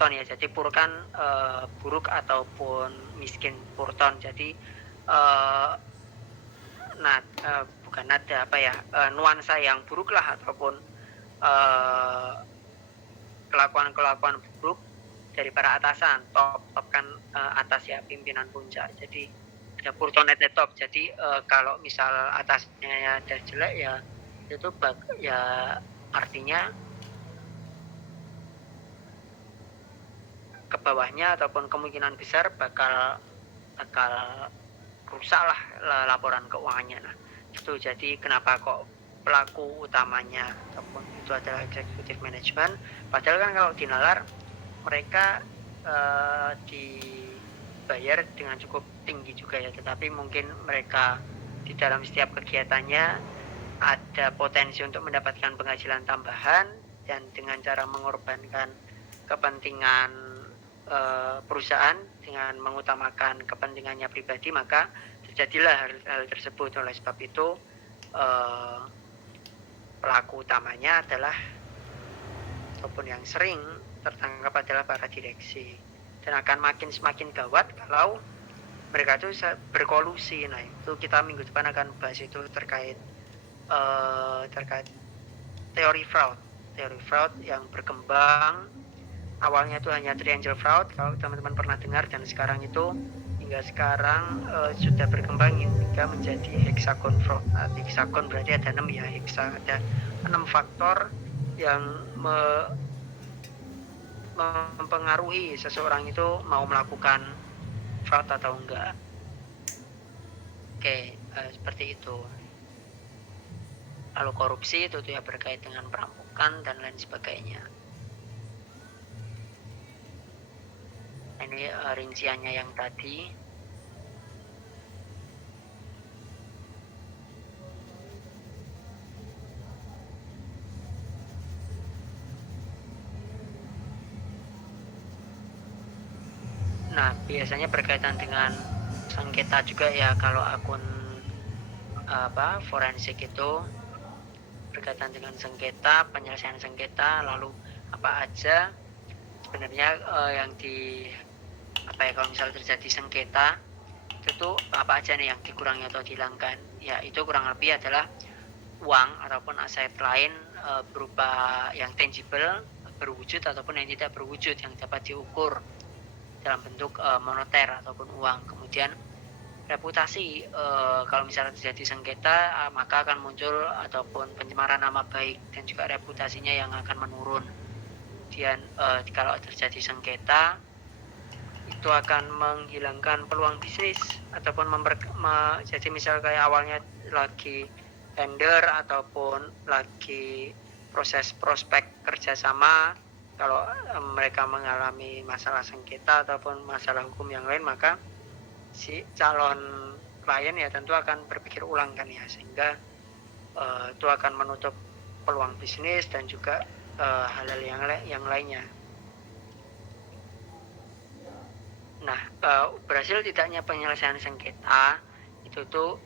purton ya. Jadi pur kan buruk ataupun miskin, purton. Jadi bukan nada apa ya, nuansa yang buruk lah ataupun kelakuan-kelakuan buruk dari para atasan. Top kan atas ya, pimpinan puncak. Jadi ada purton at the top. Jadi kalau misal atasnya ada jelek ya itu ya artinya ke bawahnya ataupun kemungkinan besar bakal rusak lah laporan keuangannya. Nah itu jadi kenapa kok pelaku utamanya ataupun itu adalah executive management, padahal kan kalau di nalar mereka dibayar dengan cukup tinggi juga ya, tetapi mungkin mereka di dalam setiap kegiatannya ada potensi untuk mendapatkan penghasilan tambahan, dan dengan cara mengorbankan kepentingan perusahaan dengan mengutamakan kepentingannya pribadi, maka terjadilah hal tersebut. Oleh sebab itu pelaku utamanya adalah ataupun yang sering tertangkap adalah para direksi, dan akan semakin gawat kalau mereka itu berkolusi. Nah itu kita minggu depan akan bahas itu terkait teori fraud yang berkembang. Awalnya itu hanya triangle fraud, kalau teman-teman pernah dengar, dan sekarang itu hingga sekarang sudah berkembang hingga menjadi hexagon fraud. Hexagon berarti ada 6 ya, ada 6 faktor yang mempengaruhi seseorang itu mau melakukan fraud atau enggak. Oke, seperti itu. Lalu korupsi itu ya berkait dengan perampokan dan lain sebagainya. Ini rinciannya yang tadi. Nah biasanya berkaitan dengan sengketa juga ya, kalau akun forensik itu berkaitan dengan sengketa, penyelesaian sengketa, lalu apa aja sebenarnya yang kalau misalnya terjadi sengketa itu tuh apa aja nih yang dikurangi atau dihilangkan. Ya itu kurang lebih adalah uang ataupun aset lain berupa yang tangible, berwujud ataupun yang tidak berwujud, yang dapat diukur dalam bentuk moneter ataupun uang. Kemudian reputasi, kalau misalnya terjadi sengketa maka akan muncul ataupun pencemaran nama baik dan juga reputasinya yang akan menurun. Kemudian kalau terjadi sengketa itu akan menghilangkan peluang bisnis ataupun jadi misal kayak awalnya lagi tender ataupun lagi proses prospek kerjasama, kalau mereka mengalami masalah sengketa ataupun masalah hukum yang lain, maka si calon klien ya tentu akan berpikir ulang kan ya, sehingga itu akan menutup peluang bisnis dan juga hal-hal yang lainnya. Nah berhasil tidaknya penyelesaian sengketa itu tuh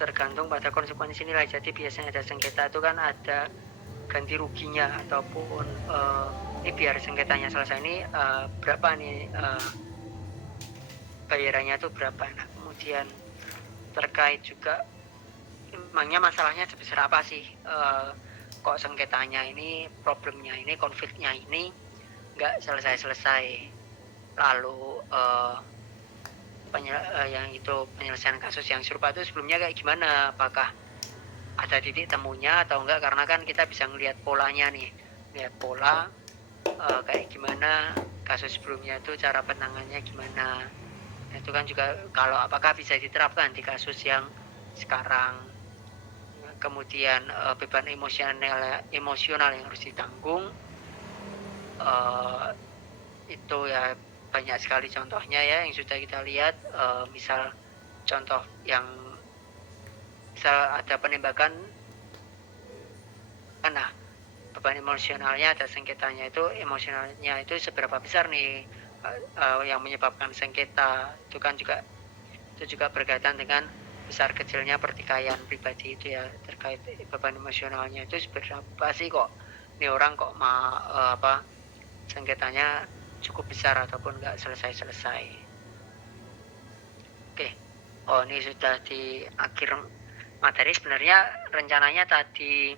tergantung pada konsekuensi nilai. Jadi biasanya ada sengketa itu kan ada ganti ruginya ataupun ini biar sengketanya selesai ini berapa nih bayarannya itu berapa. Nah kemudian terkait juga emangnya masalahnya sebesar apa sih, kok sengketanya ini, problemnya ini, konfliknya ini nggak selesai-selesai. Lalu yang itu penyelesaian kasus yang serupa itu sebelumnya kayak gimana, apakah ada titik temunya atau enggak, karena kan kita bisa ngelihat polanya nih, lihat pola kayak gimana kasus sebelumnya itu cara penangannya gimana. Nah, itu kan juga kalau apakah bisa diterapkan di kasus yang sekarang. Kemudian beban emosional yang harus ditanggung itu ya banyak sekali contohnya ya yang sudah kita lihat. Misal contoh yang misal ada penembakan, nah beban emosionalnya ada sengketanya, itu emosionalnya itu seberapa besar nih yang menyebabkan sengketa. Itu kan juga berkaitan dengan besar kecilnya pertikaian pribadi itu ya, terkait beban emosionalnya itu seberapa sih kok ini orang kok sengketanya cukup besar ataupun nggak selesai-selesai. Oke, oh ini sudah di akhir materi. Sebenarnya rencananya tadi